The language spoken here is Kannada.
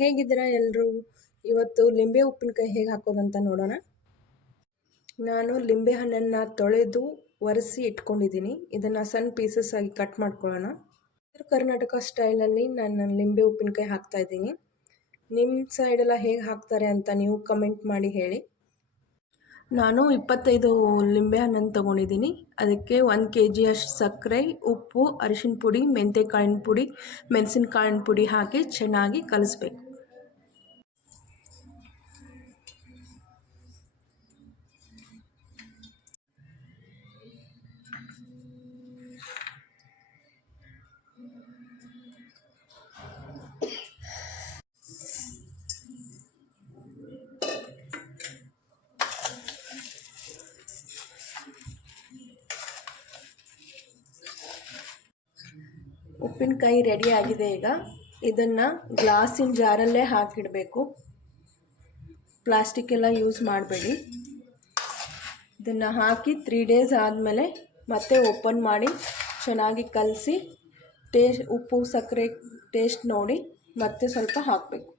ಹೇಗಿದ್ದೀರಾ ಎಲ್ಲರೂ? ಇವತ್ತು ಲಿಂಬೆ ಉಪ್ಪಿನಕಾಯಿ ಹೇಗೆ ಹಾಕೋದಂತ ನೋಡೋಣ. ನಾನು ಲಿಂಬೆ ಹಣ್ಣನ್ನು ತೊಳೆದು ಒರೆಸಿ ಇಟ್ಕೊಂಡಿದ್ದೀನಿ. ಇದನ್ನು ಸಣ್ಣ ಪೀಸಸ್ ಆಗಿ ಕಟ್ ಮಾಡ್ಕೊಳ್ಳೋಣ. ಉತ್ತರ ಕರ್ನಾಟಕ ಸ್ಟೈಲಲ್ಲಿ ನಾನು ಲಿಂಬೆ ಉಪ್ಪಿನಕಾಯಿ ಹಾಕ್ತಾ ಇದ್ದೀನಿ. ನಿಮ್ಮ ಸೈಡೆಲ್ಲ ಹೇಗೆ ಹಾಕ್ತಾರೆ ಅಂತ ನೀವು ಕಮೆಂಟ್ ಮಾಡಿ ಹೇಳಿ. ನಾನು 25 ಲಿಂಬೆ ಹಣ್ಣನ್ನು ತೊಗೊಂಡಿದ್ದೀನಿ. ಅದಕ್ಕೆ 1 kg ಅಷ್ಟು ಸಕ್ಕರೆ, ಉಪ್ಪು, ಅರಿಶಿನ ಪುಡಿ, ಮೆಂತ್ಯಕಾಳಿನ ಪುಡಿ, ಮೆಣಸಿನಕಾಳಿನ ಪುಡಿ ಹಾಕಿ ಚೆನ್ನಾಗಿ ಕಲಿಸ್ಬೇಕು. ಉಪ್ಪಿನಕಾಯಿ ರೆಡಿ ಆಗಿದೆ. ಈಗ ಇದನ್ನು ಗ್ಲಾಸಿನ ಜಾರಲ್ಲೇ ಹಾಕಿಡಬೇಕು. ಪ್ಲಾಸ್ಟಿಕ್ ಎಲ್ಲ ಯೂಸ್ ಮಾಡಬೇಡಿ. ಇದನ್ನು ಹಾಕಿ 3 days ಆದಮೇಲೆ ಮತ್ತೆ ಓಪನ್ ಮಾಡಿ ಚೆನ್ನಾಗಿ ಕಲಸಿ ಉಪ್ಪು ಸಕ್ಕರೆ ಟೇಸ್ಟ್ ನೋಡಿ ಮತ್ತೆ ಸ್ವಲ್ಪ ಹಾಕಬೇಕು.